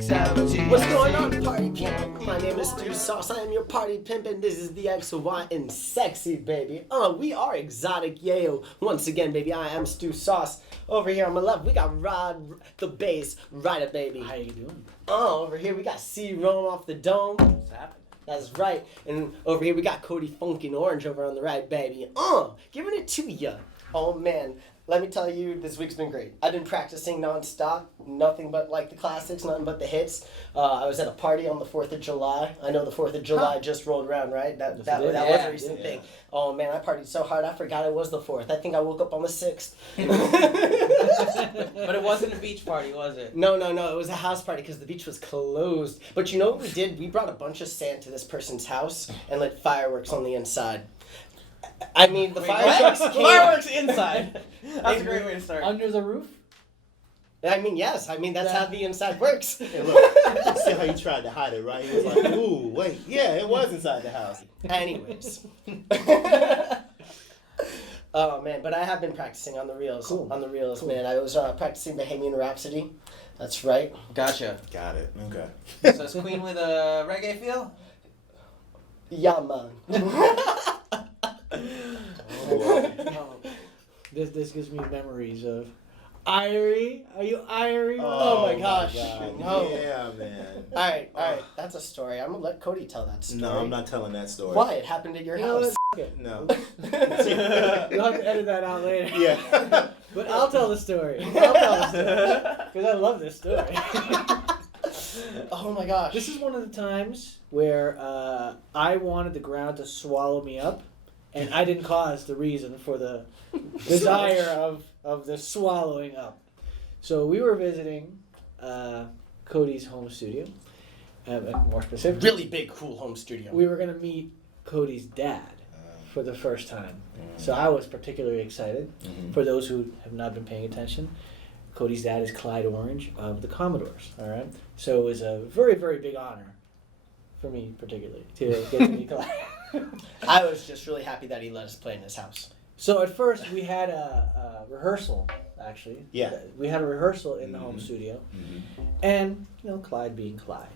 sexuality. What's going on, Party Pimp? My name is Stu Sauce. I am your Party Pimp, and this is the X, Y, and sexy, baby. We are Xotic Yeyo. Once again, baby, I am Stu Sauce. Over here on my left, we got Rod the Bass Ryder, baby. How you doing? Over here, we got C Rome off the dome. What's happening? That's right. And over here, we got Cody Funkin' Orange over on the right, baby. Giving it to ya. Oh, man. Let me tell you, this week's been great. I've been practicing nonstop, nothing but like the classics, nothing but the hits. I was at a party on the 4th of July. I know the 4th of July just rolled around, right? That was a recent thing. Oh man, I partied so hard, I forgot it was the 4th. I think I woke up on the 6th. But it wasn't a beach party, was it? No, it was a house party because the beach was closed. But you know what we did? We brought a bunch of sand to this person's house and lit fireworks on the inside. I mean, the fireworks came... Fireworks inside. That's a great way to start. Under the roof? I mean, yes. I mean, that's how the inside works. Hey, look, see how he tried to hide it, right? He was like, ooh, wait, yeah, it was inside the house. Anyways. Oh, man, but I have been practicing on the reels. Cool. On the reels, Cool. man. I was practicing Bohemian Rhapsody. That's right. Gotcha. Got it. Okay. So it's Queen with a reggae feel? Yeah, man. Oh, this gives me memories of Irie. Are you Irie? Oh my gosh. No. Yeah, man. All right. That's a story. I'm going to let Cody tell that story. No, I'm not telling that story. Why? It happened at your You know house. what? No. You'll have to edit that out later. Yeah. But I'll tell the story. Because I love this story. Oh my gosh. This is one of the times where I wanted the ground to swallow me up, and I didn't cause the reason for the desire of the swallowing up. So we were visiting Cody's home studio, more specifically. Really big, cool home studio. We were going to meet Cody's dad for the first time. So I was particularly excited. Mm-hmm. For those who have not been paying attention, Cody's dad is Clyde Orange of the Commodores. All right. So it was a very, very big honor for me, particularly, to get to meet Clyde. I was just really happy that he let us play in his house. So at first we had a rehearsal, actually. Yeah. We had a rehearsal in the home studio. Mm-hmm. And, Clyde being Clyde,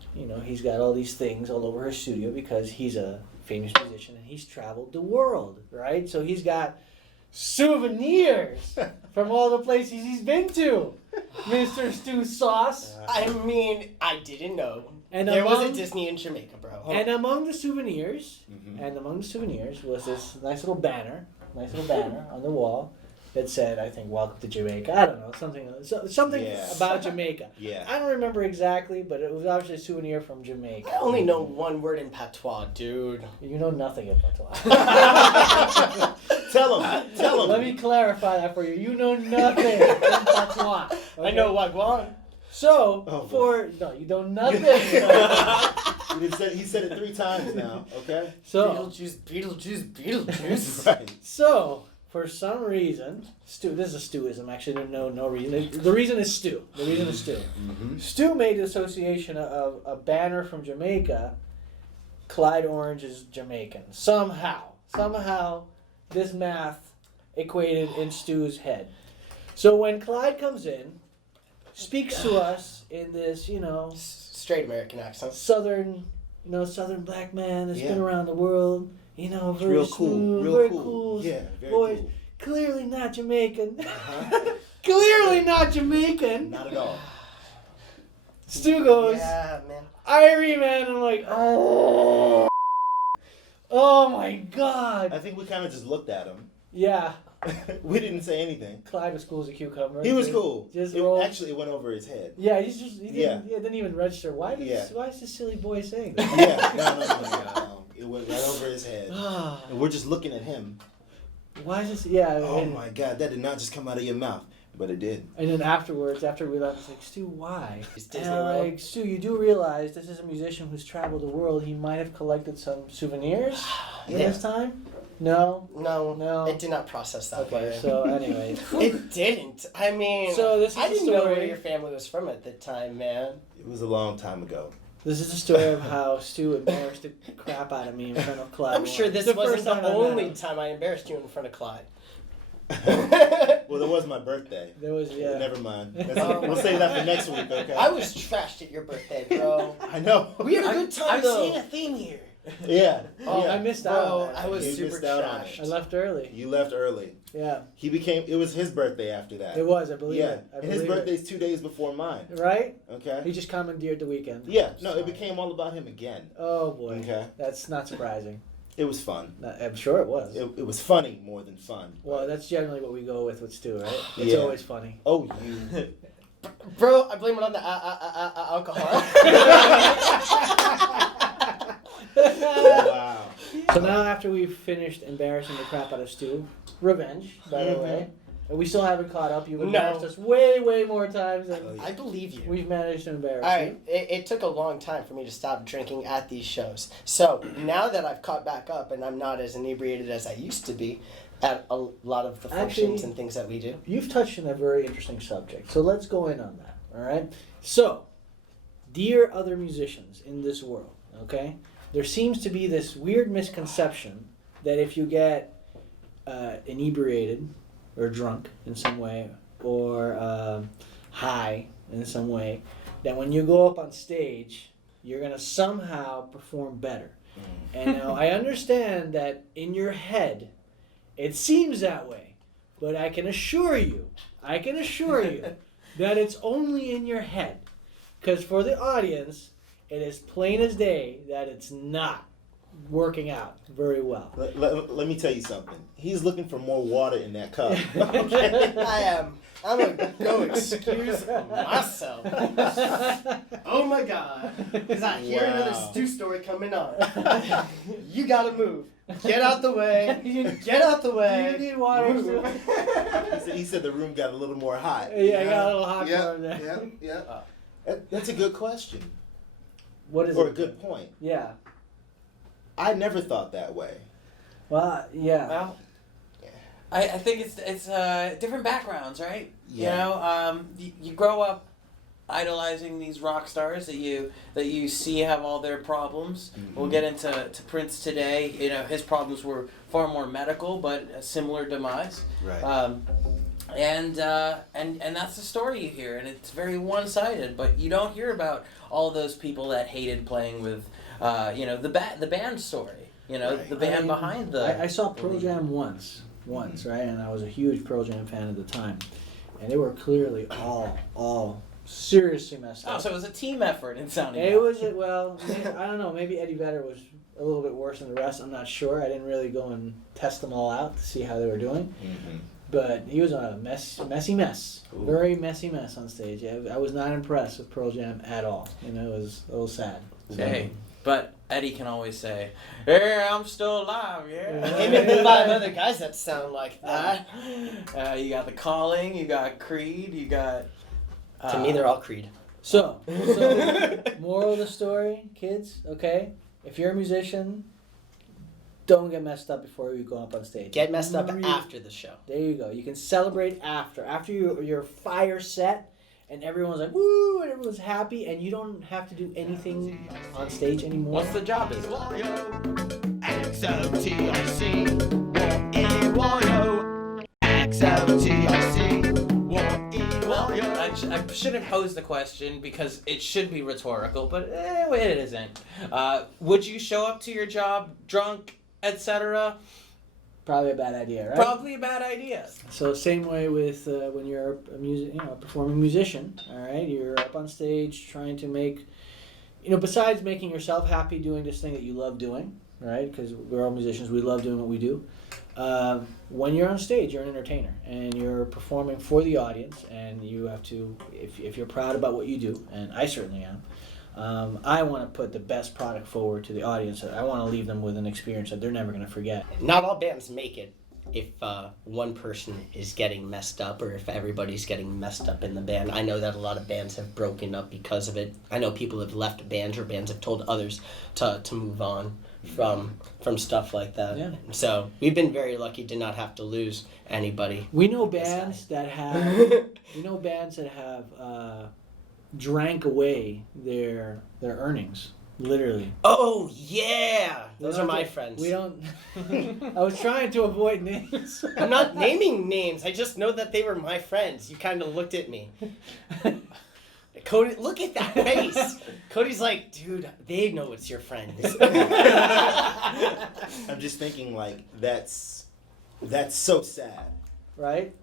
he's got all these things all over his studio because he's a famous musician and he's traveled the world, right? So he's got souvenirs from all the places he's been to, Mr. Stu Sauce. I mean, I didn't know. And there was a among- Disney in Jamaica, bro. And among the souvenirs, Mm-hmm. was this nice little banner on the wall that said, I think, "Welcome to Jamaica." I don't know, something Yeah. about Jamaica. Yeah. I don't remember exactly, but it was obviously a souvenir from Jamaica. I only know one word in patois, dude. You know nothing about that. Tell him. Let me clarify that for you. You know nothing in patois. I know Wagwan. So, Oh, no, you know nothing. He said it 3 times now, okay? So, Beetlejuice. Right. so for some reason, Stu, this is a Stuism, actually, no reason. The reason is Stu. Mm-hmm. Stu made the association of a banner from Jamaica. Clyde Orange is Jamaican. Somehow, this math equated in Stu's head. So when Clyde comes in, speaks to us in this, Straight American accent. southern black man that's been around the world, very Real smooth, cool. very Real cool. Yeah, very voice. cool. Clearly not Jamaican. Uh-huh. Clearly not Jamaican. Not at all. Stu goes, Yeah, man. Irie, man. I'm like, oh my God. I think we kind of just looked at him. Yeah. We didn't say anything. Clyde was cool as a cucumber. He was cool. Just It rolled. went over his head. Yeah, he didn't even register. Why is this silly boy saying that? Yeah, no. It went right over his head. And we're just looking at him. Why is this? Yeah. Oh my God, that did not just come out of your mouth. But it did. And then afterwards, after we left, I was like, Stu, why? It's Disney And I'm World. like, Stu, you do realize this is a musician who's traveled the world. He might have collected some souvenirs in Yeah. his time? No? No, it did not process that Okay, way. so anyway. It didn't. I mean, So this is I the didn't know story. where your family was from at the time, man. It was a long time ago. This is the story of how Stu embarrassed the crap out of me in front of Clyde. I'm sure this It's wasn't first time the I met only him. time I embarrassed you in front of Clyde. Well, it was my birthday. There was Never mind. We'll save that for next week, okay? I was trashed at your birthday, bro. I know. We had a good time, I'm though. seeing a theme here. Yeah. Oh, yeah. I missed out. Bro, on that. I was You super missed out on trashed. I left early. You left early. Yeah, It was his birthday after that. it was. I believe Yeah. it. I And his believe birthday's 2 days before mine. it. Right? Okay? He just commandeered the weekend. Yeah. No, it became all about him again. Oh boy. Okay. That's not surprising. It was fun. I'm sure it was. It was funny more than fun. Well, that's generally what we go with Stu, right? It's Yeah. always funny. Oh, you. Bro, I blame it on the alcohol. Wow. So now after we've finished embarrassing the crap out of Stu, revenge, by the way. And we still haven't caught up. You've embarrassed us way, way more times than I believe you. we've managed to embarrass All right, you. it took a long time for me to stop drinking at these shows. So now that I've caught back up and I'm not as inebriated as I used to be at a lot of the functions Actually, and things that we do. You've touched on a very interesting subject, so let's go in on that, all right? So, dear other musicians in this world, okay, there seems to be this weird misconception that if you get inebriated or drunk in some way or high in some way, that when you go up on stage, you're going to somehow perform better. And now I understand that in your head, it seems that way, but I can assure you that it's only in your head. Because for the audience, it is plain as day that it's not working out very well. Let me tell you something. He's looking for more water in that cup. I am. I'm going to go excuse myself. Oh my God. Because I hear another Wow. Stu story coming on. You got to move. Get out the way. Get out the way. You need water. Move. He said the room got a little more hot. Yeah, I got a little hot for him there. Yeah. That's a good question. What is Or it? a good point. Yeah. I never thought that way. Well, yeah. Well, I think it's different backgrounds, right? Yeah. You know, you grow up idolizing these rock stars that you see have all their problems. Mm-hmm. We'll get into Prince today. You know, his problems were far more medical, but a similar demise. Right. And that's the story you hear, and it's very one-sided. But you don't hear about all those people that hated playing with, the band story. You know, Right. the band behind the. I saw Pearl Jam once, right? And I was a huge Pearl Jam fan at the time. And they were clearly all seriously messed up. Oh, so it was a team effort in sounding. It was, well, I don't know, maybe Eddie Vedder was a little bit worse than the rest. I'm not sure. I didn't really go and test them all out to see how they were doing. Mm-hmm. But he was a messy mess. Ooh. Very messy mess on stage. I was not impressed with Pearl Jam at all. You know, it was a little sad. Hey, but Eddie can always say, "Yeah, I'm still alive." Yeah. Give me the 5 other guys that sound like that. You got the Calling. You got Creed. You got. To me, they're all Creed. So moral of the story, kids, okay? If you're a musician, don't get messed up before you go up on stage. Get messed up Really- after the show. There you go. You can celebrate after. After your fire set and everyone's like, woo, and everyone's happy, and you don't have to do anything on stage anymore. What's the job? Is it? Well, I shouldn't pose the question because it should be rhetorical, but it isn't. Would you show up to your job drunk, etc.? Probably a bad idea, right? Probably a bad idea. So same way with when you're a performing musician, all right? You're up on stage trying to make, besides making yourself happy doing this thing that you love doing, right? Because we're all musicians, we love doing what we do. When you're on stage, you're an entertainer, and you're performing for the audience, and you have to, if you're proud about what you do, and I certainly am, I want to put the best product forward to the audience. I want to leave them with an experience that they're never going to forget. Not all bands make it if one person is getting messed up or if everybody's getting messed up in the band. I know that a lot of bands have broken up because of it. I know people have left bands or bands have told others to move on from stuff like that. Yeah. So we've been very lucky to not have to lose anybody. We know This guy. bands that have drank away their earnings Literally. Oh yeah, those We are don't my get- friends. We don't. I was trying to avoid names. I'm not naming names. I just know that they were my friends. You kind of looked at me. Cody, look at that face. Cody's like, dude, they know it's your friends. I'm just thinking like that's so sad Right?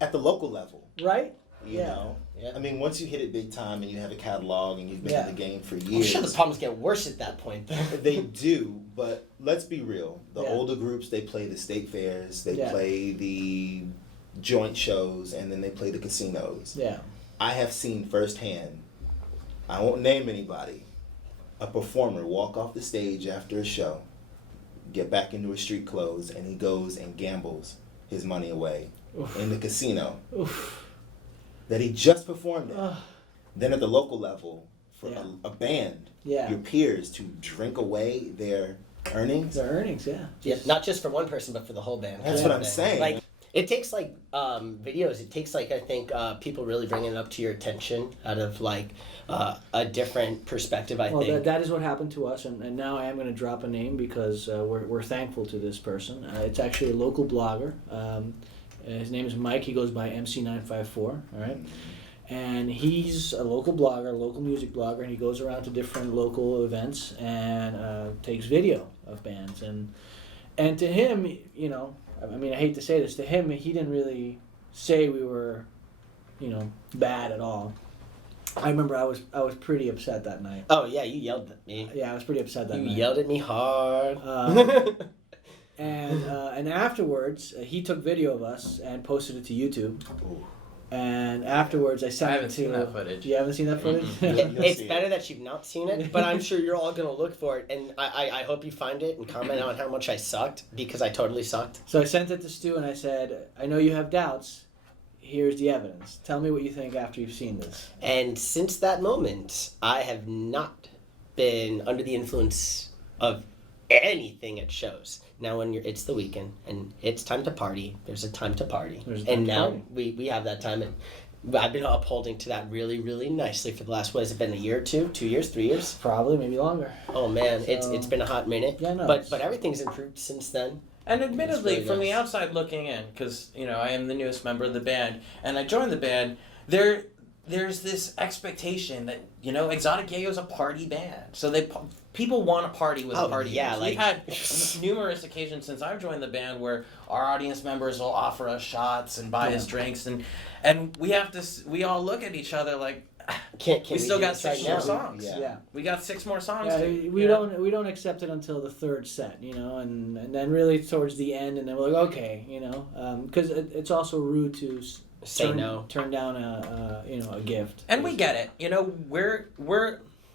at the local level. Right? You know, Yeah. I mean, once you hit it big time and you have a catalog and you've been Yeah. in the game for I'm years, sure the problems get worse at that point. they do. But let's be real: the Yeah. older groups, they play the state fairs, they Yeah. play the joint shows, and then they play the casinos. Yeah. I have seen firsthand. I won't name anybody. A performer walk off the stage after a show, get back into his street clothes, and he goes and gambles his money away in the casino Oof. that he just performed at. Ugh. Then at the local level, for Yeah. a band, Yeah. your peers to drink away their earnings. The earnings, yeah. Yeah, not just for one person, but for the whole band. That's what I'm saying. Like, it takes like videos. It takes like I think people really bringing it up to your attention out of like a different perspective. I Well, think. that is what happened to us, and now I am going to drop a name because we're thankful to this person. It's actually a local blogger. His name is Mike. He goes by MC954. All right, and he's a local blogger, local music blogger, and he goes around to different local events and takes video of bands. And to him, you know, I mean, I hate to say this, to him, he didn't really say we were, you know, bad at all. I remember I was pretty upset that night. Oh yeah, you yelled at me. Yeah, I was pretty upset that You night. yelled at me hard. And afterwards, he took video of us and posted it to YouTube. Ooh. And afterwards, I sent I haven't it to. seen that footage. You haven't seen that footage? Mm-mm. It's see it. better that you've not seen it, but I'm sure you're all gonna look for it, and I hope you find it and comment on how much I sucked, because I totally sucked. So I sent it to Stu and I said, I know you have doubts. Here's the evidence. Tell me what you think after you've seen this. And since that moment, I have not been under the influence of anything at shows. Now when it's the weekend and it's time to party, there's a time to party. There's a time And to now party. we have that time, and I've been upholding to that really, really nicely for the last, what has it been, a year or two? 2 years, 3 years? Probably, maybe longer. Oh man, So- it's been a hot minute. Yeah, no, But it's- everything's improved since then. And admittedly, really from the nice. outside looking in, because you know I am the newest member of the band, and I joined the band, there's this expectation that you know Xotic Yeyo is a party band, so people want to party with Oh, party. yeah, We've like- had numerous occasions since I've joined the band where our audience members will offer us shots and buy us drinks, and we all look at each other like Can we still do got this 6 right more now? songs. Yeah. We got 6 more songs. Yeah, to, we you know? don't accept it until the third set, you know, and then really towards the end, and then we're like, okay, you know, because it's also rude to Say no. turn down a gift. And we get it. You know,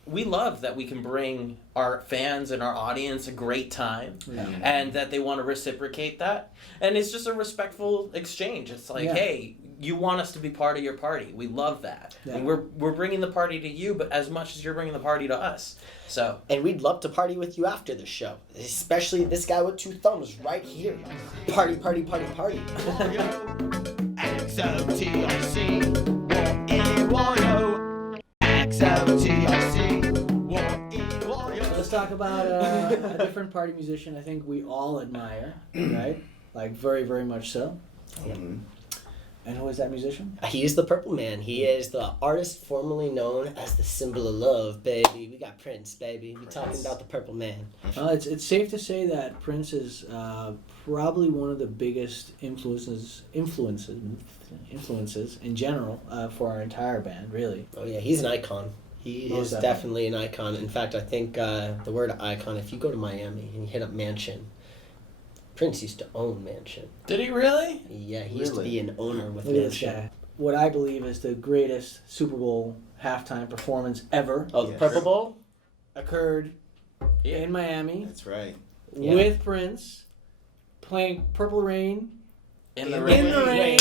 we love that we can bring our fans and our audience a great time, and that they want to reciprocate that. And it's just a respectful exchange. It's like, Yeah. hey, you want us to be part of your party. We love that. Yeah. And we're bringing the party to you, but as much as you're bringing the party to us. So, And we'd love to party with you after the show. Especially this guy with 2 thumbs right here. Party, party, party, party. XOTIC, what XOTIC, what So let's talk about a different party musician I think we all admire, right? Like very, very much so. Mhm. And who is that musician? He is the Purple Man. He is the artist formerly known as the Symbol of Love, baby. We got Prince, baby. We talking about the Purple Man. It's safe to say that Prince is probably one of the biggest influences in general for our entire band, really. Oh yeah, he's an icon. He Most is definitely. definitely an icon. In fact, I think the word icon, if you go to Miami and you hit up Mansion, Prince used to own Mansion. did he really? Yeah, he used to Really? be an owner with Look at this Mansion. guy. What I believe is the greatest Super Bowl halftime performance ever Oh, the Yes. Purple Bowl? occurred Yeah. in Miami That's right. Yeah. with Prince playing Purple Rain In the In rain. in the rain.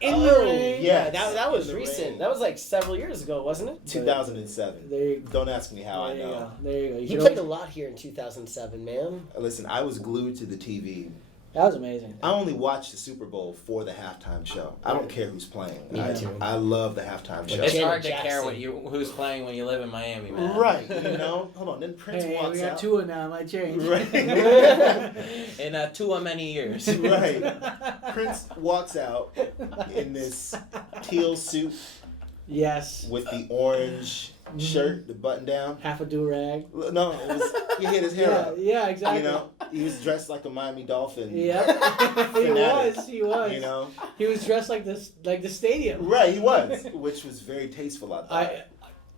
In the Oh, rain. yeah, Yes. that was In the recent. rain. That was like several years ago, wasn't it? 2007. There you, Don't ask me how I there you know. go. There you go. You He could played a always- lot here in 2007, man. Listen, I was glued to the TV That was amazing. I only watch the Super Bowl for the halftime show. I don't care who's playing. Me too. I love the halftime show. It's Janet hard to Jackson. care who's playing when you live in Miami, man. Right, you know? Hold on, then Prince Hey, walks we got out. Tua now. Might change. Right. In too many years. Right. Prince walks out in this teal suit Yes. with the orange shirt, the button down. Half a do-rag. No, he had his hair Yeah, up. yeah, exactly. You know, he was dressed like a Miami Dolphin. Yep. He was. You know, He was dressed like this, like the stadium. right? He was, which was very tasteful. I thought.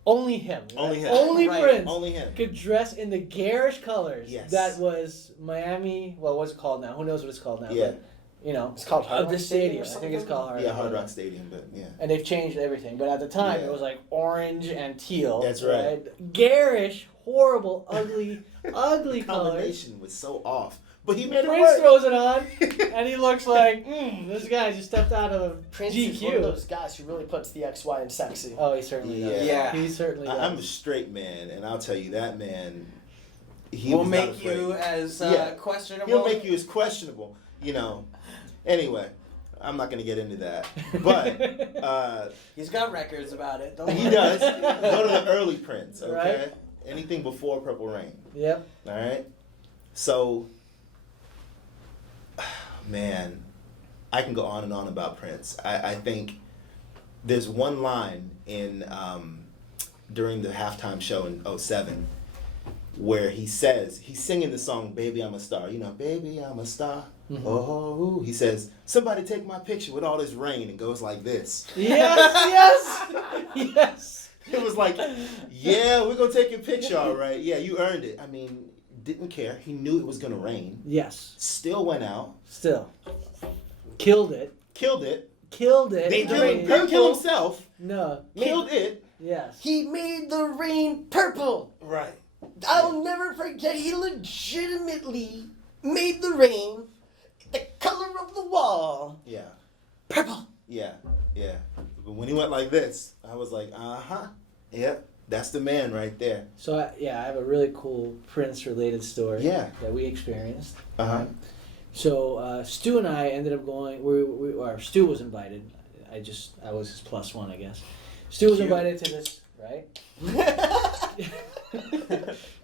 Only him. Only him. Only Right. Prince Only him. could dress in the garish colors. Yes. That was Miami. Well, what's it called now? Who knows what it's called now? Yeah. But, you know, It's called Hard of the Rock Stadium stadium. or I think it's something? called Hard Yeah, Rock. Hard Rock Stadium, but yeah. And they've changed everything. But at the time, Yeah. it was like orange and teal. That's right. Garish, horrible, ugly, ugly The colors. combination was so off, but he made it Prince work. throws it on, and he looks like, this guy just stepped out of Prince GQ. is one of those guys who really puts the XY in sexy. Oh, he certainly does. Yeah. He certainly does. I'm a straight man, and I'll tell you that man. He We'll was not make you afraid. as Yeah. questionable. He'll make you as questionable, you know. Anyway, I'm not gonna get into that, but He's got records about it. Don't he worry. does. Go to the early Prince, okay? Right. Anything before Purple Rain, Yep. all right? So, man, I can go on and on about Prince. I think there's one line in during the halftime show in 07 where he says, he's singing the song Baby I'm a Star. You know, Baby I'm a Star. Mhm. Oh, he says, somebody take my picture with all this rain, and goes like this. Yes, yes. It was like, yeah, we're going to take your picture, all right. Yeah, you earned it. I mean, didn't care. He knew it was going to rain. Yes. Still went out. Still. Killed it. Killed it. Killed it. They in the killed rain. him. Didn't kill himself. No. Killed it. Yes. He made the rain purple. Right. I'll never forget. He legitimately made the rain the color of the wall. Yeah. Purple. Yeah. Yeah. But when he went like this, I was like, uh-huh. Yep. That's the man right there. So, I have a really cool Prince-related story Yeah. that we experienced. Uh-huh. So, Stu and I ended up going, or Stu was invited. I was his plus one, I guess. Stu was Cute. invited to this, right?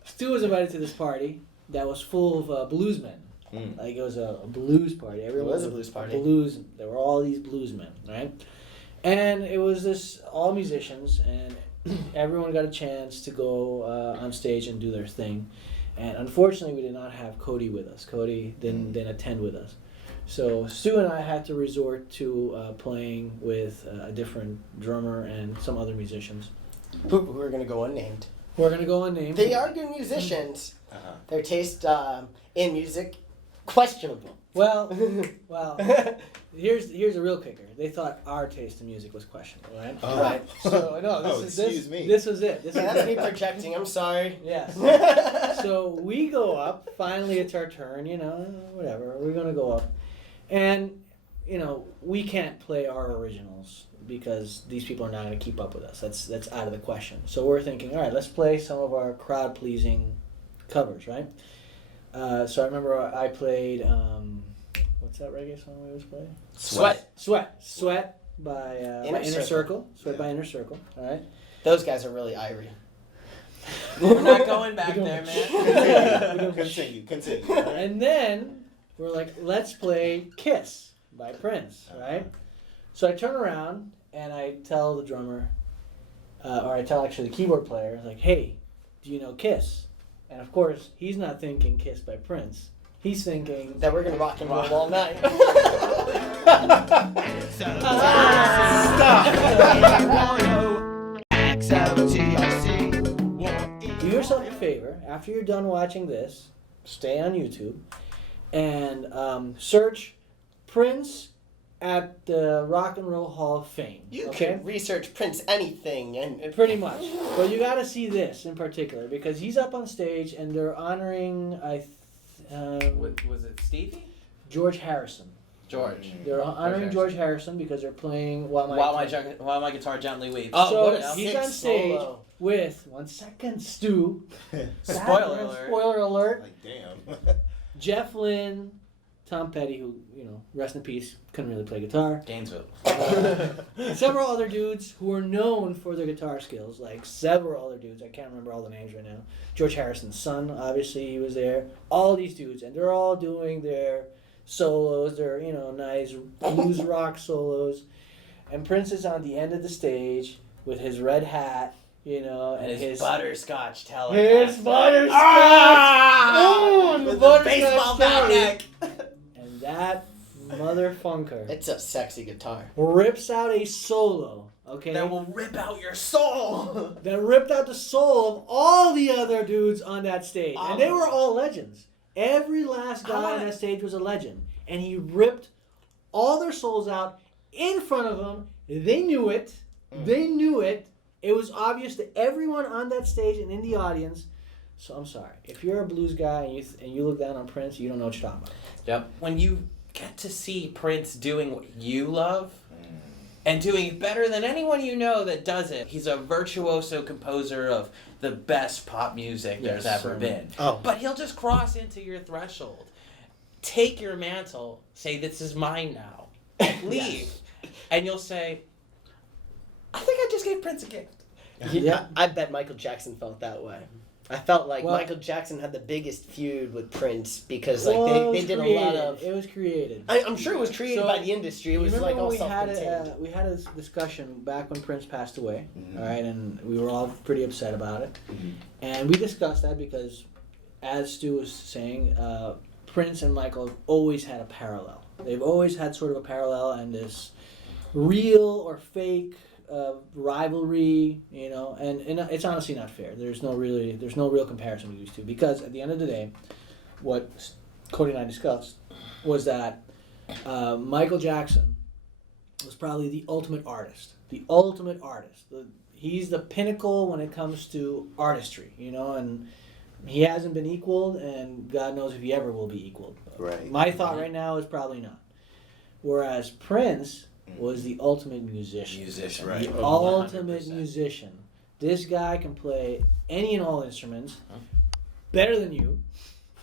Stu was invited to this party that was full of bluesmen. Mm. Like, it was a blues party. Everyone was a blues party. There were all these bluesmen, right? And it was all musicians, and everyone got a chance to go on stage and do their thing. And unfortunately, we did not have Cody with us. Cody didn't attend with us. So Stu and I had to resort to playing with a different drummer and some other musicians. Who are going to go unnamed. We're going to go unnamed. They are good musicians. Uh-huh. Their taste in music, questionable. Well, here's a real kicker. They thought our taste in music was questionable, right? Oh. Right. So no, Oh, this excuse me. This was it. This Yeah, was that's me projecting. I'm sorry. Yes. So we go up. Finally, it's our turn. Whatever. We're gonna go up, and we can't play our originals because these people are not gonna keep up with us. That's out of the question. So we're thinking, all right, let's play some of our crowd pleasing covers, right? So I remember I played. What's that reggae song we always play? Sweat by Inner Circle. Sweat by Inner Circle. All right. Those guys are really irie. We're not going back We're there, going- man. Continue. All right? And then we're like, let's play Kiss by Prince, right? So I turn around and I tell the drummer, or I tell actually the keyboard player, like, hey, do you know Kiss? And of course, he's not thinking Kiss by Prince. He's thinking That we're going to rock and roll all night. do yourself a favor, after you're done watching this, stay on YouTube and search Prince at the Rock and Roll Hall of Fame. You okay? can research Prince anything. and Pretty much. But you got to see this in particular because he's up on stage and they're honoring, Was it Stevie? George Harrison. George. They're honoring Harrison. George Harrison because they're playing While While my guitar gently weeps. So what else? he's Sick on stage solo. with, 1 second, Stu. Spoiler alert. Spoiler alert. Like, damn. Jeff Lynne, Tom Petty, who, rest in peace, couldn't really play guitar. Gainesville. Several other dudes who were known for their guitar skills, like several other dudes. I can't remember all the names right now. George Harrison's son, obviously, he was there. All these dudes, and they're all doing their solos, their, nice blues rock solos. And Prince is on the end of the stage with his red hat, and his butterscotch telecaster. His butterscotch! With the baseball bat neck. And that motherfunker It's a sexy guitar. rips out a solo, okay? That will rip out your soul. That ripped out the soul of all the other dudes on that stage. And they were all legends. Every last guy on that stage was a legend. And he ripped all their souls out in front of them. They knew it. They knew it. It was obvious to everyone on that stage and in the audience. So I'm sorry. If you're a blues guy and you look down on Prince, you don't know what you're talking about. Yep. When you get to see Prince doing what you love and doing it better than anyone you know that does it, he's a virtuoso composer of the best pop music there's ever been. Oh. But he'll just cross into your threshold, take your mantle, say, "This is mine now," leave. And you'll say, "I think I just gave Prince a gift." Yeah, I bet Michael Jackson felt that way. I felt like Michael Jackson had the biggest feud with Prince because they did a lot of. It was created. I'm sure it was created by the industry. It was like all self-contained. We had a discussion back when Prince passed away, all right, and we were all pretty upset about it, and we discussed that because, as Stu was saying, Prince and Michael have always had a parallel. They've always had sort of a parallel and this real or fake rivalry, and it's honestly not fair. There's no real comparison with these two because at the end of the day, what Cody and I discussed was that Michael Jackson was probably the ultimate artist. He's the pinnacle when it comes to artistry, and he hasn't been equaled, and God knows if he ever will be equaled. Right. My thought right now is probably not. Whereas Prince was the ultimate musician. Right. The ultimate musician. This guy can play any and all instruments better than you.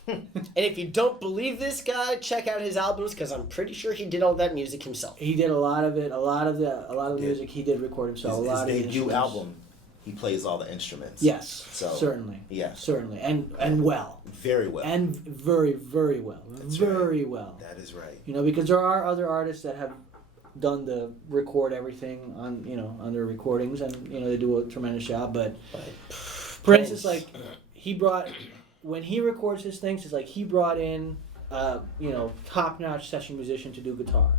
And if you don't believe this guy, check out his albums because I'm pretty sure he did all that music himself. He did a lot of it. A lot of the music he did record himself. His a lot of debut album, he plays all the instruments. Yes. So, certainly. Yeah. Certainly. And well. Very well. And very, very well. That's very right. well. That is right. Because there are other artists that have done the record everything on their recordings, and they do a tremendous job. But Prince is like when he records his things, it's like he brought in top-notch session musician to do guitar,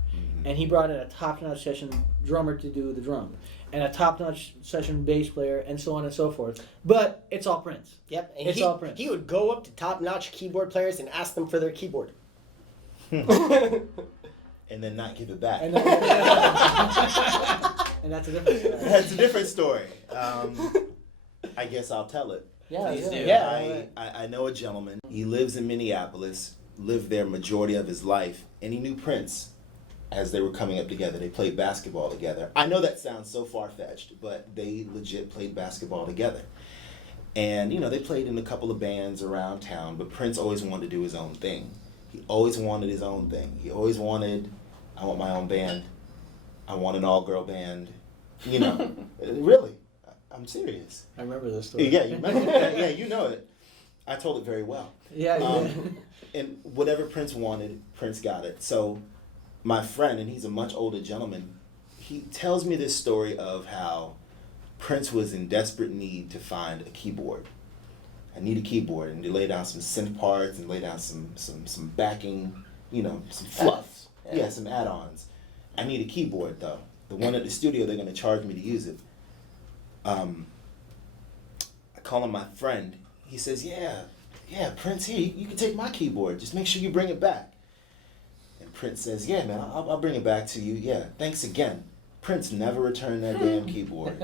and he brought in a top-notch session drummer to do the drum, and a top-notch session bass player, and so on and so forth. But it's all Prince. Yep, and It's all Prince. He would go up to top-notch keyboard players and ask them for their keyboard. And then not give it back. And that's a different story. That's a different story. I guess I'll tell it. Please do. Yeah. I know a gentleman. He lives in Minneapolis, lived there majority of his life, and he knew Prince as they were coming up together. They played basketball together. I know that sounds so far-fetched, but they legit played basketball together. And, they played in a couple of bands around town, but Prince always wanted to do his own thing. He always wanted his own thing. He always wanted, I want my own band. I want an all-girl band. Really. I'm serious. I remember this story. Yeah, you remember that? Yeah, you know it. I told it very well. Yeah. And whatever Prince wanted, Prince got it. So my friend, and he's a much older gentleman, he tells me this story of how Prince was in desperate need to find a keyboard. I need a keyboard, and they lay down some synth parts and lay down some backing, some fluff. Yeah, some add-ons. I need a keyboard though. The one at the studio, they're gonna charge me to use it. I call him my friend. He says, yeah, Prince, here, you can take my keyboard. Just make sure you bring it back. And Prince says, yeah, man, I'll bring it back to you. Yeah, thanks again. Prince never returned that damn keyboard.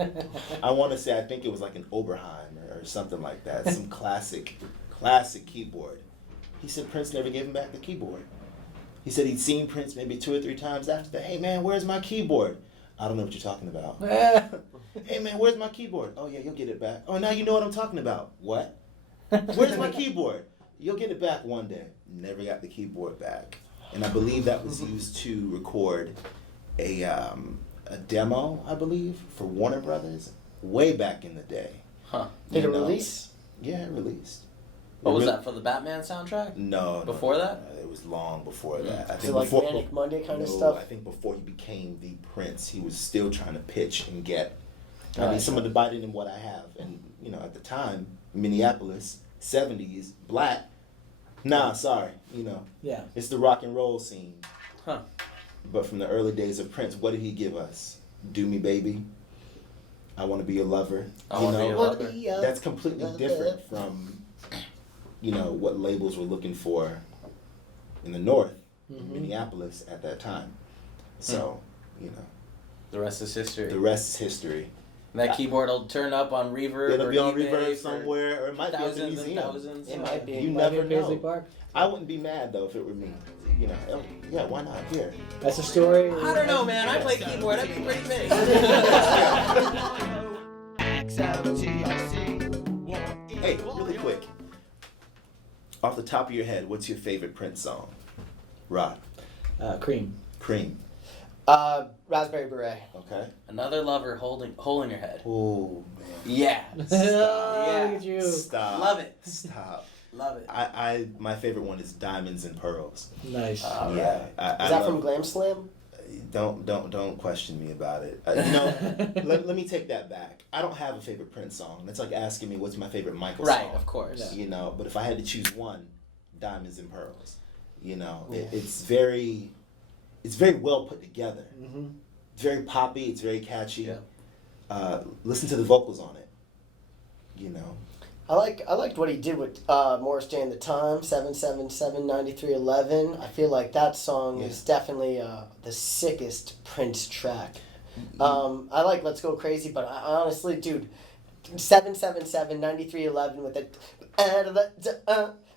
I want to say, I think it was like an Oberheim or something like that. Some classic keyboard. He said Prince never gave him back the keyboard. He said he'd seen Prince maybe 2 or 3 times after that. Hey, man, where's my keyboard? I don't know what you're talking about. Hey, man, where's my keyboard? Oh, yeah, you'll get it back. Oh, now you know what I'm talking about. What? Where's my keyboard? You'll get it back one day. Never got the keyboard back. and I believe that was used to record a demo, I believe, for Warner Brothers way back in the day. Huh. Did You it know? release? Yeah, it released. What was It re- that, for the Batman soundtrack? No. Before no, that? no, it was long before that. I Is think it like before Manic Monday kind of no, stuff? I think before he became the Prince, he was still trying to pitch and get. I mean, Right. someone divided in what I have, and at the time, Minneapolis, '70s, black. Nah, sorry, Yeah. it's the rock and roll scene. Huh. But from the early days of Prince, what did he give us? Do Me Baby. I Want to Be Your Lover. I Wanna Be Your Lover. That's completely different from, what labels were looking for in the North, in Minneapolis at that time. So, The rest is history. the rest is history. That keyboard will turn up on reverb. It'll or be on eBay reverb for somewhere, or it might be at the thousands and museum. thousands. It might be. You Might never be at Paisley know. Park. I wouldn't be mad though if it were me. Yeah, why not? Here. That's a story. I don't know, man. I play keyboard. That'd be pretty big. Hey, really quick. Off the top of your head, what's your favorite Prince song? Rod. Cream. Cream. Raspberry Beret. Okay. Another lover holding hole in your head. Oh man. Yeah. Look Yeah. at you. Stop. Love it. Stop. Love it. My favorite one is Diamonds and Pearls. Nice. All Yeah. right. Is that from Glam Slam? Don't question me about it. Let me take that back. I don't have a favorite Prince song. That's like asking me what's my favorite Michael Right, song. of course. Yeah. But if I had to choose one, Diamonds and Pearls. Yeah. It's very well put together. Mm-hmm. It's very poppy. It's very catchy. Yeah. Listen to the vocals on it. I liked what he did with Morris Day and the Time, 777-9311. I feel like that song is definitely the sickest Prince track. I like Let's Go Crazy, but I honestly, dude, 777-9311 with it.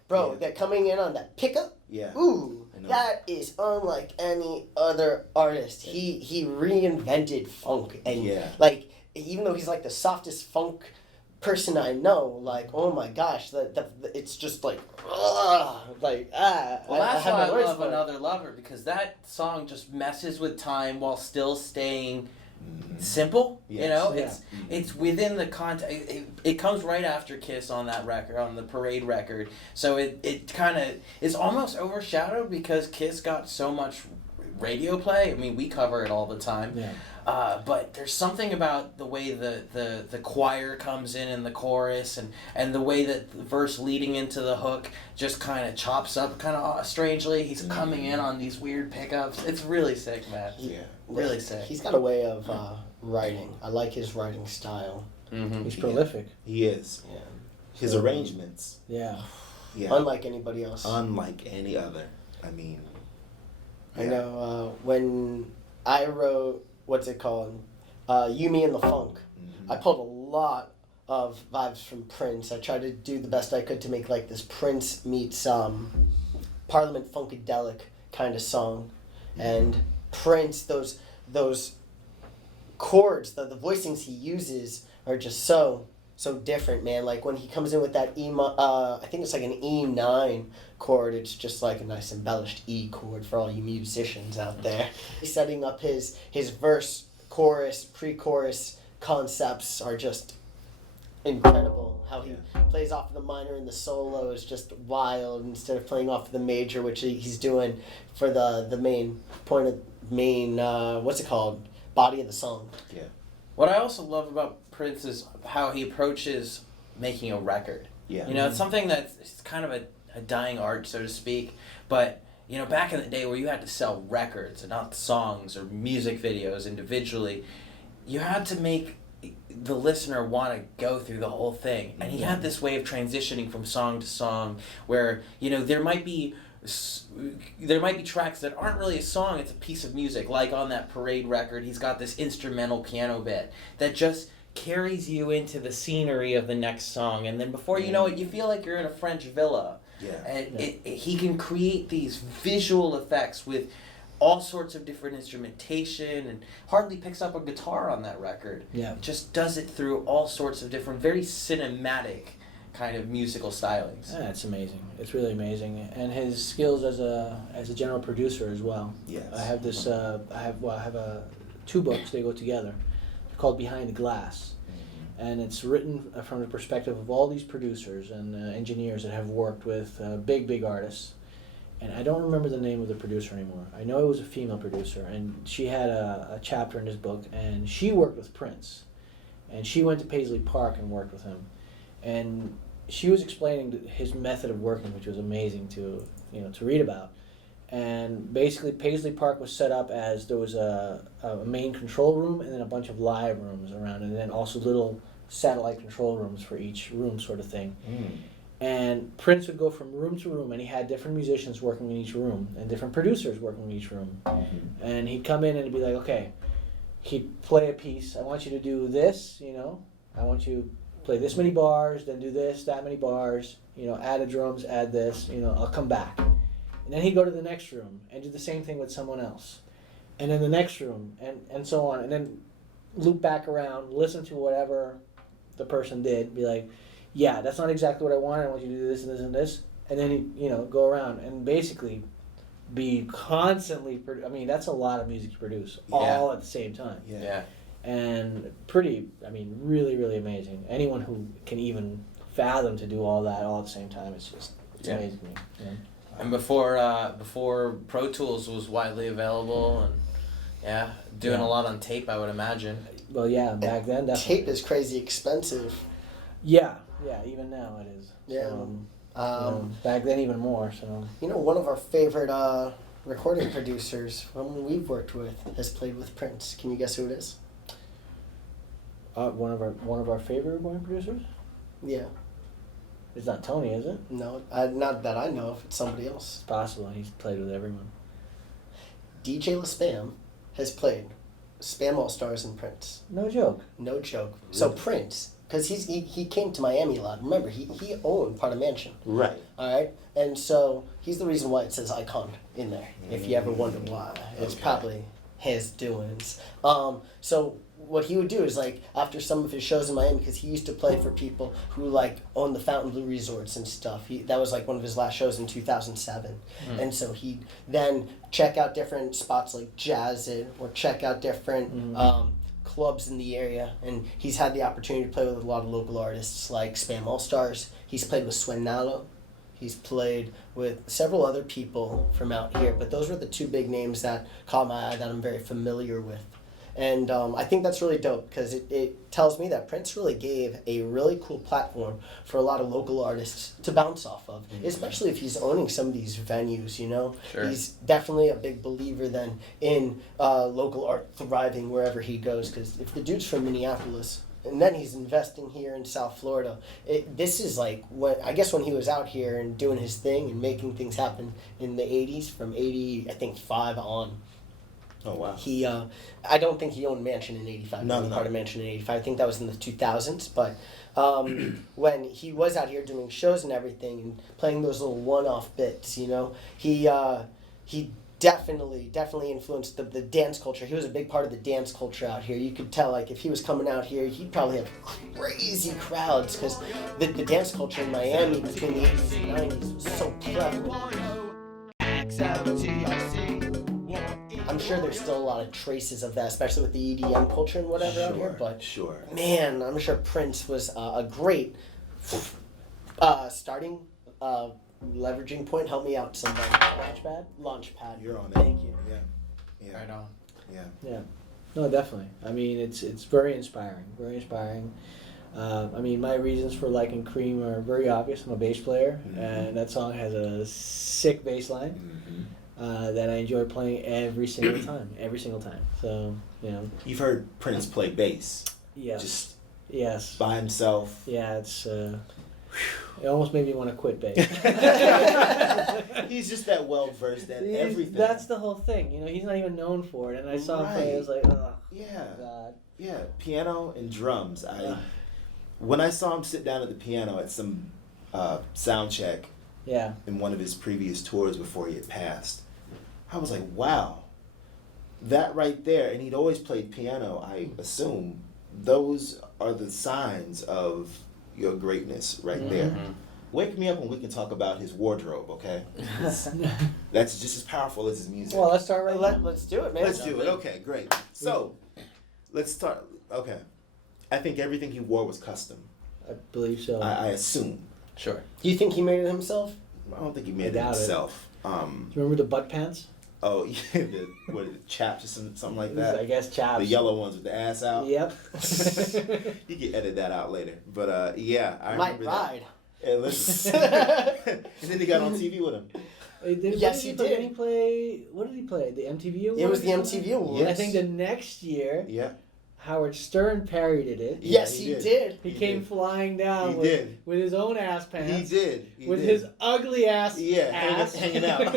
Bro, they're coming in on that pickup. Yeah. Ooh, I know. that is unlike any other artist. He reinvented funk, and like, even though he's like the softest funk person I know, like, oh my gosh, it's just like, Well, that's have why no I words love for it. Another Lover, because that song just messes with time while still staying simple. Yes. It's within the context. It comes right after Kiss on that record, on the Parade record. So it kind of is almost overshadowed because Kiss got so much radio play. I mean, we cover it all the time. Yeah. But there's something about the way the choir comes in the chorus and the way that the verse leading into the hook just kind of chops up kind of strangely. He's coming in on these weird pickups. It's really sick, man. Yeah. Really sick. He's got a way of writing. I like his writing style. Mm-hmm. He's prolific. He is. Yeah. His arrangements. Yeah. Yeah. Unlike anybody else. Unlike any other. I mean. I know when I wrote, what's it called? You, Me, and the Funk. Mm-hmm. I pulled a lot of vibes from Prince. I tried to do the best I could to make like this Prince meets Parliament Funkadelic kind of song. And Prince, those chords, the voicings he uses are just so different, man. Like when he comes in with that I think it's like an E9 chord. It's just like a nice embellished E chord for all you musicians out there. Setting up his verse, chorus, pre-chorus concepts are just incredible. How he plays off of the minor and the solo is just wild instead of playing off of the major, which he's doing for the main point of what's it called? Body of the song. Yeah. What I also love about Prince is how he approaches making a record. Yeah. It's something that's kind of a dying art, so to speak. But, back in the day where you had to sell records and not songs or music videos individually, you had to make the listener want to go through the whole thing. And he had this way of transitioning from song to song where, there might be tracks that aren't really a song, it's a piece of music. Like on that Parade record, he's got this instrumental piano bit that just carries you into the scenery of the next song, and then before you know it, you feel like you're in a French villa. Yeah. And he can create these visual effects with all sorts of different instrumentation, and hardly picks up a guitar on that record. Yeah. Just does it through all sorts of different, very cinematic kind of musical stylings. Yeah, it's amazing. It's really amazing, and his skills as a general producer as well. Yes. I have this. I have two books. They go together. They're called Behind the Glass, and it's written from the perspective of all these producers and engineers that have worked with big artists. And I don't remember the name of the producer anymore. I know it was a female producer, and she had a chapter in this book, and she worked with Prince. And she went to Paisley Park and worked with him. And she was explaining his method of working, which was amazing to read about. And basically, Paisley Park was set up as there was a main control room and then a bunch of live rooms around, and then also little satellite control rooms for each room, sort of thing. And Prince would go from room to room, and he had different musicians working in each room and different producers working in each room. And he'd come in and he'd be like, okay, he'd play a piece. I want you to do this, I want you to play this many bars, then do this, that many bars, add the drums, add this, I'll come back. And then he'd go to the next room and do the same thing with someone else. And then the next room, and so on. And then loop back around, listen to whatever the person did, be like, yeah, that's not exactly what I want. I want you to do this and this and this. And then, go around and basically be constantly, that's a lot of music to produce all at the same time. Yeah. And really, really amazing. Anyone who can even fathom to do all that all at the same time, it's amazing to me. Yeah. And before Pro Tools was widely available, and doing a lot on tape, I would imagine. Well, yeah, back then, definitely. Tape is crazy expensive. Yeah, even now it is. Yeah. So, back then even more. So. One of our favorite recording producers, one we've worked with, has played with Prince. Can you guess who it is? One of our favorite recording producers. Yeah. It's not Tony, is it? No, not that I know of. It's somebody else. It's possible. He's played with everyone. DJ LaSpam has played Spam All Stars and Prince. No joke. No joke. So Prince, because he came to Miami a lot. Remember, he owned part of Mansion. Right. All right, and so he's the reason why it says Icon in there. If you ever wonder why, it's probably his doings. So what he would do is, like, after some of his shows in Miami, because he used to play for people who owned the Fontainebleau resorts and stuff. That was one of his last shows in 2007, and so he'd then check out different spots like Jazzed or check out different clubs in the area, and he's had the opportunity to play with a lot of local artists like Spam All Stars. He's played with Swen Nalo. He's played with several other people from out here, but those were the two big names that caught my eye that I'm very familiar with. And I think that's really dope because it tells me that Prince really gave a really cool platform for a lot of local artists to bounce off of, especially if he's owning some of these venues, Sure. He's definitely a big believer then in local art thriving wherever he goes, because if the dude's from Minneapolis and then he's investing here in South Florida, this is when he was out here and doing his thing and making things happen in the 80s, from 85 on. Oh, wow. He, I don't think he owned Mansion in 85. No. Part of Mansion in 85. I think that was in the 2000s. But when he was out here doing shows and everything and playing those little one-off bits, he definitely influenced the dance culture. He was a big part of the dance culture out here. You could tell, if he was coming out here, he'd probably have crazy crowds because the dance culture in Miami between the 80s and 90s was so prevalent. I'm sure there's still a lot of traces of that, especially with the EDM culture and whatever out here. But man, I'm sure Prince was a great starting leveraging point. Help me out, somebody. Launchpad. You're on it. Thank you. Yeah. Right on. Yeah. No, definitely. It's very inspiring. Very inspiring. My reasons for liking Cream are very obvious. I'm a bass player, and that song has a sick bass line. That I enjoy playing every single time. So, You've heard Prince play bass. Yes. Just by himself. Yeah, it's it almost made me want to quit bass. He's just that well versed at everything. That's the whole thing. He's not even known for it. And I saw him play, I was like, oh, God. Yeah, piano and drums. When I saw him sit down at the piano at some sound check in one of his previous tours before he had passed, I was like, wow, that right there. And he'd always played piano. I assume those are the signs of, your greatness right there. Wake me up and we can talk about his wardrobe, okay? That's just as powerful as his music. Well, let's start right now. Let's do it, man. Let's do it. Okay, great. So, let's start. Okay. I think everything he wore was custom. I believe so. I assume. Sure. Do you think he made it himself? I don't think he made it doubt it. himself. Do you remember the butt pants? Oh, yeah, the chaps or something like I that? guess chaps. The yellow ones with the ass out? Yep. You can edit that out later. But, yeah, I Might remember ride. that. Yeah, listen. And then he got on TV with him. Yes, he did. Did he play? What did he play? The MTV Awards? It was the MTV Awards. And I think the next year, Yeah. Howard Stern parodied it. Yes, he he did. did. He He came did. flying down He with, did. with his own ass He pants. did. He with did. his ugly ass ass. hanging out.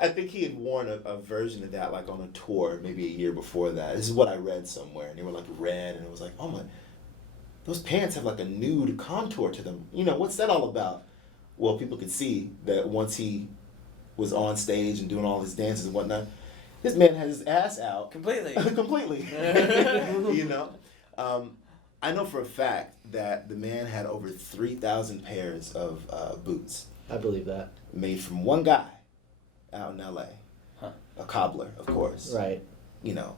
I think he had worn a version of that like on a tour maybe a year before that. This is what I read somewhere, and they were like red, and it was like, oh my, those pants have like a nude contour to them. You know, what's that all about? Well, people could see that once he was on stage and doing all his dances and whatnot, this man had his ass out Completely. completely. You know, I know for a fact that the man had over 3,000 pairs of boots I believe that. made from one guy out in L.A. Huh. A cobbler, of course. Right. You know,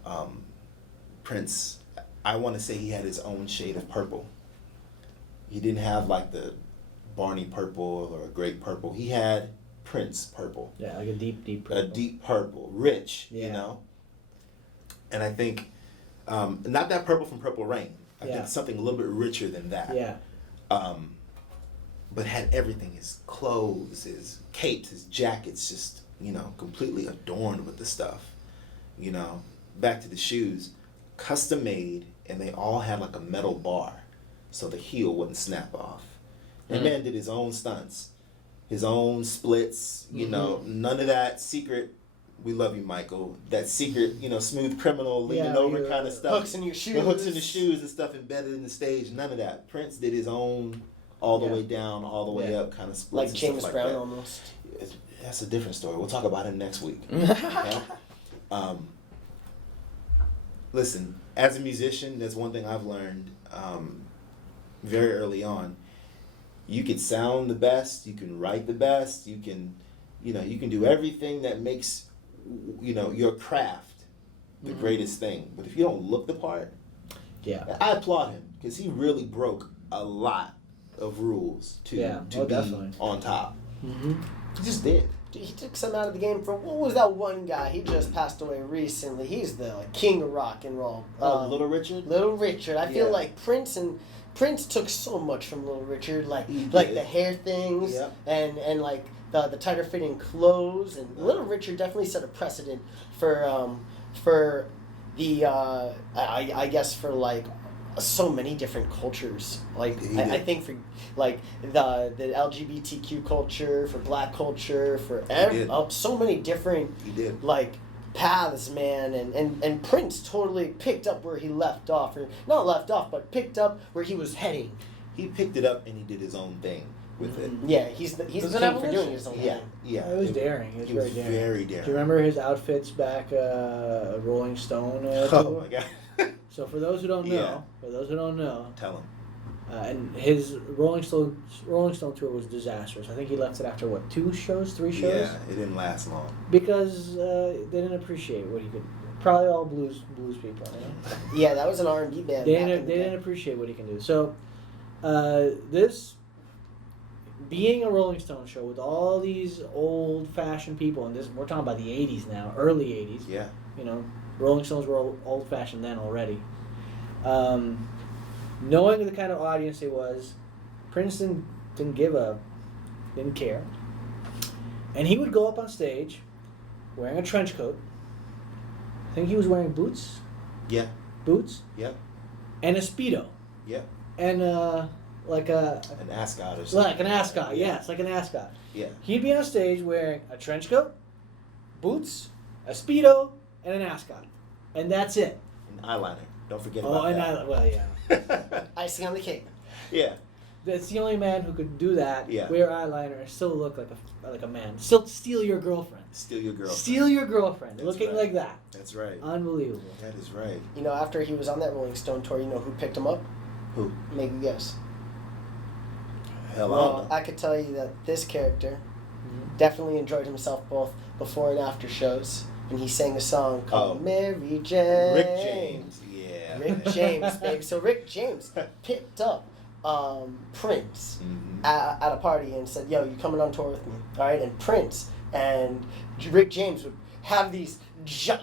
Prince. I want to say he had his own shade of purple. He didn't have like the Barney purple or a great purple. He had Prince purple. Yeah, like a deep purple. A deep purple, rich, you Yeah. know. And I think, not that purple from Purple Rain. I Yeah. think something a little bit richer than that. Yeah. But had everything, his clothes, his capes, his jackets, just, you know, completely adorned with the stuff. You know, back to the shoes, custom made, and they all had like a metal bar, so the heel wouldn't snap off. That man did his own stunts, his own splits, you know, none of that secret, we love you, Michael, that secret, you know, smooth criminal, leaning over your kind of stuff. Hooks in your shoes. The hooks in the shoes and stuff embedded in the stage, none of that. Prince did his own all the Yeah. way down, all the way Yeah. up kind of splits. Like and James stuff like Brown that. almost. That's a different story. We'll talk about him next week. Okay? Listen, as a musician, that's one thing I've learned very early on. You can sound the best, you can write the best, you can do everything that makes, you know, your craft the greatest thing. But if you don't look the part, Yeah. I applaud him because he really broke a lot of rules to Yeah. be Oh, definitely. on top. Mm-hmm. He just did. Dude, he took some out of the game for what was that one guy? He just passed away recently. He's the king of rock and roll. Little Richard. Little Richard. I feel Yeah. like Prince took so much from Little Richard, like He like did. the hair things Yep. and like the tighter fitting clothes. And Little Richard definitely set a precedent for the I guess for like so many different cultures. Like He I did. think for like the LGBTQ culture, for Black culture, for did. so many different He did. like paths, man, and Prince totally picked up where he left off, or not left off, but picked up where he was heading. He picked it up and he did his own thing with it. Yeah, he's the It king was for an evolution. doing his own Yeah, thing. yeah. It was daring. It was He was very daring. very daring. Do you remember his outfits back Rolling Stone Oh tour? my God. So for those who don't know, Yeah. Tell him. And his Rolling Stone tour was disastrous. I think he left it after what, 3 shows? Yeah, it didn't last long. Because they didn't appreciate what he could. Probably all blues people. You know? Yeah, that was an R&B band. They back in didn't the day. appreciate what he can do. So this being a Rolling Stone show with all these old-fashioned people, and this we're talking about the '80s now, early '80s. Yeah. You know, Rolling Stones were old-fashioned then already. Knowing the kind of audience it was, Prince didn't care, and he would go up on stage wearing a trench coat. I think he was wearing boots. Yeah. Boots. Yeah. And a Speedo. Yeah. And like a An ascot or something. like an ascot. Yes, like an ascot. Yeah. He'd be on stage wearing a trench coat, boots, a Speedo, and an ascot, and that's it. An eyeliner. Don't forget Oh, about and that. well, yeah. Icing on the cake. Yeah. That's the only man who could do that. Yeah. Wear eyeliner and still look like a man. Still steal your girlfriend. Steal your girl. Steal your girlfriend. That's looking right. like that. That's right. Unbelievable. That is right. You know, after he was on that Rolling Stone tour, you know who picked him up? Who? Make a guess. Hell, I Well, don't know. I could tell you that this character definitely enjoyed himself both before and after shows, and he sang a song called Mary Jane. Rick James. Yeah. Rick James, babe. So Rick James picked up Prince Mhm. at a party and said, "Yo, you coming on tour with me?" All right, and Prince and Rick James would have these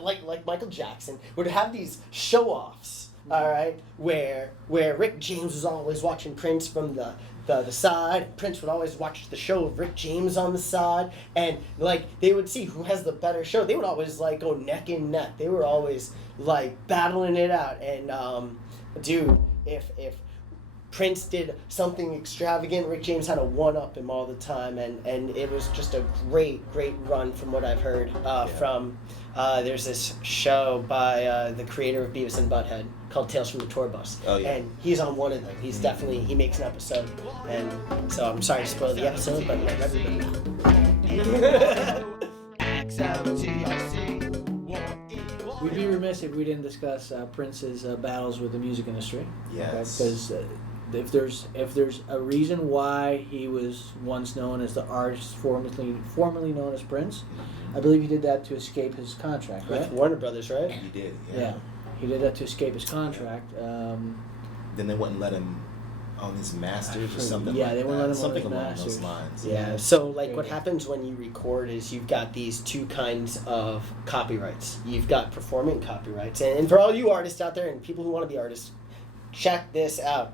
like Michael Jackson would have these show-offs. All right, where Rick James was always watching Prince from the side, and Prince would always watch the show of Rick James on the side, and like they would see who has the better show. They would always like go neck and neck. They were always like battling it out. And dude, if Prince did something extravagant, Rick James had a one-up him all the time, and it was just a great run from what I've heard from. There's this show by the creator of Beavis and Butthead called Tales from the Tour Bus. Oh, yeah. And he's on one of them. He's definitely, he makes an episode. And so I'm sorry to spoil the episode, but let everybody know. We'd be remiss if we didn't discuss Prince's battles with the music industry. Yes. Because if there's a reason why he was once known as the artist formerly known as Prince, I believe he did that to escape his contract, right? With Warner Brothers, right? He did. Yeah. He did that to escape his contract. Then they wouldn't let him on his masters or something. Yeah, like they wouldn't let him on something his along masters. those lines. Yeah. So like what happens when you record is you've got these two kinds of copyrights. You've got performing copyrights, and for all you artists out there and people who want to be artists, check this out.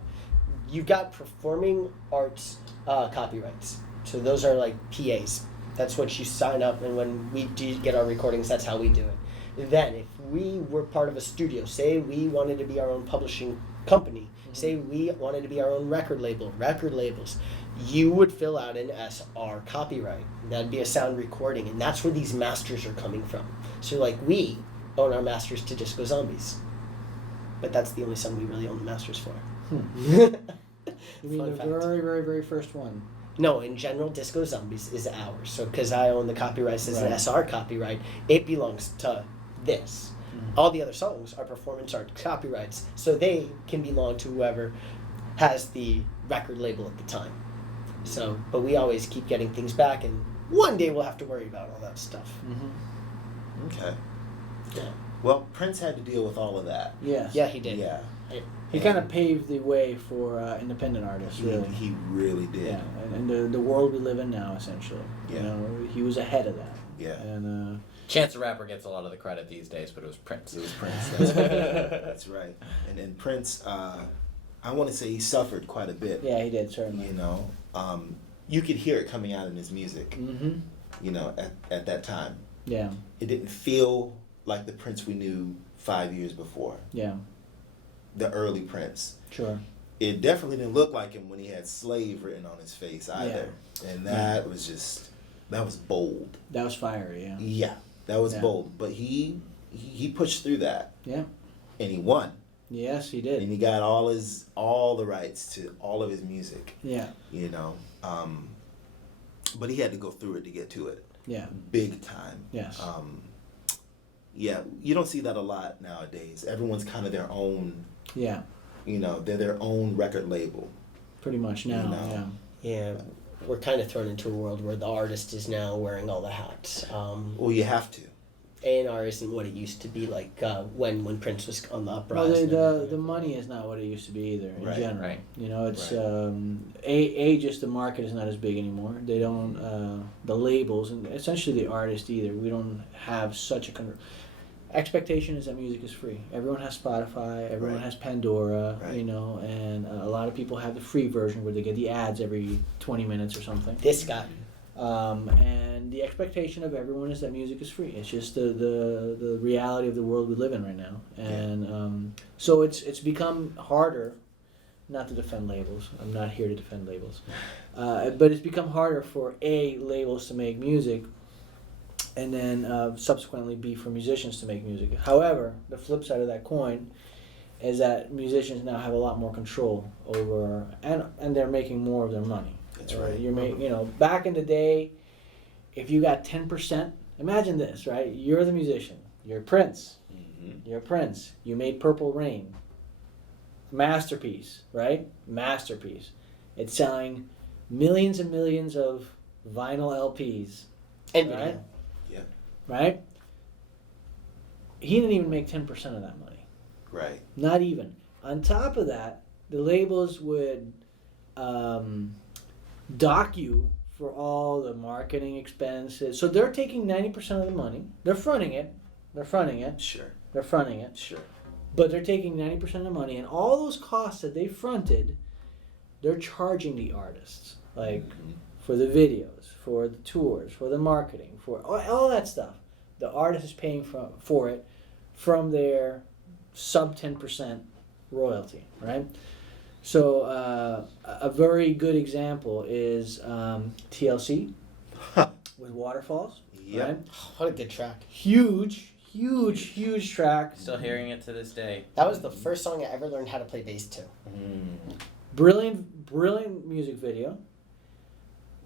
You've got performing arts copyrights. So those are like PAs. That's what you sign up, and when we do get our recordings, that's how we do it. Then, if we were part of a studio, say we wanted to be our own publishing company, say we wanted to be our own record labels, you would fill out an SR copyright. That'd be a sound recording, and that's where these masters are coming from. So, like, we own our masters to Disco Zombies, but that's the only song we really own the masters for. You mean Fun the fact. very first first one? No, in general, Disco Zombies is ours. So, because I own the copyrights as an Right. SR copyright, it belongs to this. All the other songs are performance art copyrights, so they can belong to whoever has the record label at the time. So, but we always keep getting things back, and one day we'll have to worry about all that stuff. Okay. Yeah, Well, Prince had to deal with all of that. Yes. yeah, he did. Yeah. He kind of paved the way for independent artists, really. He really did. Yeah, and the world we live in now, essentially. Yeah. You know, he was ahead of that. Yeah. And Chance the Rapper gets a lot of the credit these days, but it was Prince. It was Prince. That's right. That's right. And then Prince, I want to say he suffered quite a bit. yeah, he did certainly. You know, you could hear it coming out in his music. Mm-hmm. You know, at that time, Yeah. it didn't feel like the Prince we knew 5 years before. Yeah. The early Prince. Sure. It definitely didn't look like him when he had slave written on his face either. And that was just, that was bold. That was fiery. Yeah. Yeah, that was Yeah. bold. But he pushed through that. Yeah. And he won. Yes, he And did. he got all the rights to all of his music. Yeah. You know, but he had to go through it to get to it. Yeah. Big time. Yes. Yeah, you don't see that a lot nowadays. Everyone's kind of their own. Yeah. You know, they're their own record label. Pretty much now. You know. Yeah. Yeah, we're kind of thrown into a world where the artist is now wearing all the hats. Well, you have to. A&R isn't what it used to be like when Prince was on the uprise. Well, the money is not what it used to be either. In Right, general, right. You know, it's Right. just the market is not as big anymore. They don't the labels and essentially the artist either. We don't have such a expectation is that music is free. Everyone has Spotify. Everyone Right. has Pandora. Right. You know, and a lot of people have the free version where they get the ads every 20 minutes or something. This guy. And the expectation of everyone is that music is free. It's just the reality of the world we live in right now, and so it's become harder. Not to defend labels. I'm not here to defend labels, but it's become harder for labels to make music, and then subsequently B for musicians to make music. However, the flip side of that coin is that musicians now have a lot more control over, and they're making more of their money. That's right. Back in the day, if you got 10%, imagine this, right? You're the musician. You're Prince. Mm-hmm. You're Prince. You made Purple Rain. masterpiece, right? Masterpiece. It's selling millions and millions of vinyl LPs, And right? video. Right? He didn't even make 10% of that money. Right. Not even. On top of that, the labels would dock you for all the marketing expenses. So they're taking 90% of the money. They're fronting it. Sure. Sure. But they're taking 90% of the money. And all those costs that they fronted, they're charging the artists. Like, for the videos, for the tours, for the marketing, for all that stuff. The artist is paying for it from their sub 10% royalty, right? So a very good example is TLC with Waterfalls. Yep. Right? What a good track. Huge track. Still hearing it to this day. That was the first song I ever learned how to play bass to. Brilliant music video,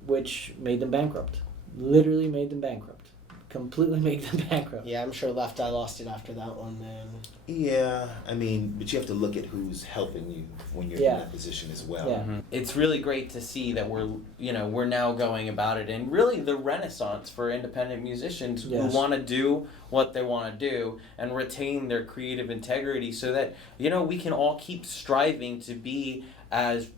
which made them bankrupt. Literally made them bankrupt. Completely made them bankrupt. Yeah, I'm sure Left Eye lost it after that one, man. Yeah, I mean, but you have to look at who's helping you when you're in that position as well. Yeah. It's really great to see that we're now going about it, and really the renaissance for independent musicians who want to do what they want to do and retain their creative integrity, so that we can all keep striving to be as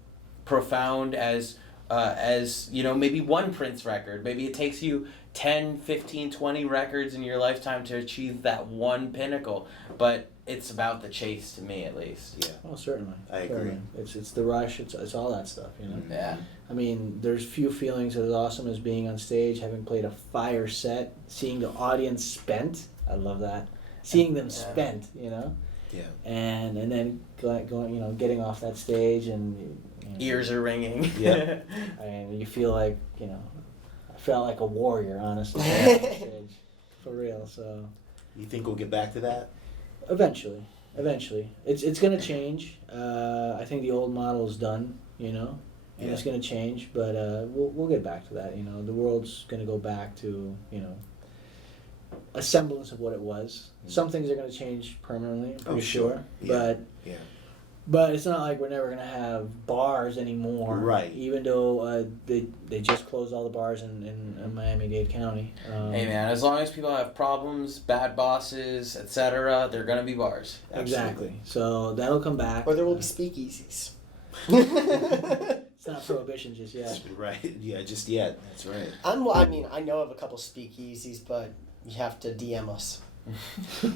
profound as maybe one Prince record. Maybe it takes you 10, 15, 20 records in your lifetime to achieve that one pinnacle, but it's about the chase, to me at least. Yeah. Oh, certainly. I agree. Certainly. It's the rush. It's all that stuff. Yeah. I mean, there's few feelings as awesome as being on stage, having played a fire set, seeing the audience spent. I love that. Seeing them spent. Yeah. And then going, getting off that stage and Ears are ringing. Yeah. and you feel like I felt like a warrior, honestly, on stage, for real. So You think we'll get back to that? eventually, it's gonna change. I think the old model is done, and it's gonna change. But we'll get back to that. The world's gonna go back to a semblance of what it was. Some things are gonna change permanently, I'm pretty sure. Yeah. But it's not like we're never gonna have bars anymore. Right. Even though they just closed all the bars in Miami-Dade County. Hey man, as long as people have problems, bad bosses, etc., they're gonna be bars. Exactly. So that'll come back. Or there will be speakeasies. It's not prohibition just yet. Right. Yeah, just yet. That's right. I know of a couple speakeasies, but you have to DM us.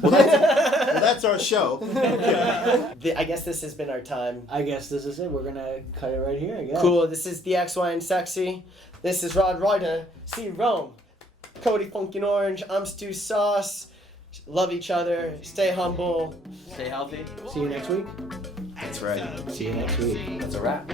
Well, that's our show. I guess this has been our time. I guess this is it. We're gonna cut it right here. I guess. Cool. This is the XY and Sexy. This is Rod Ryder. See Rome. Cody Funkin' Orange. I'm Stu Sauce. Love each other. Stay humble. Stay healthy. See you next week. That's right. See you next week. That's a wrap.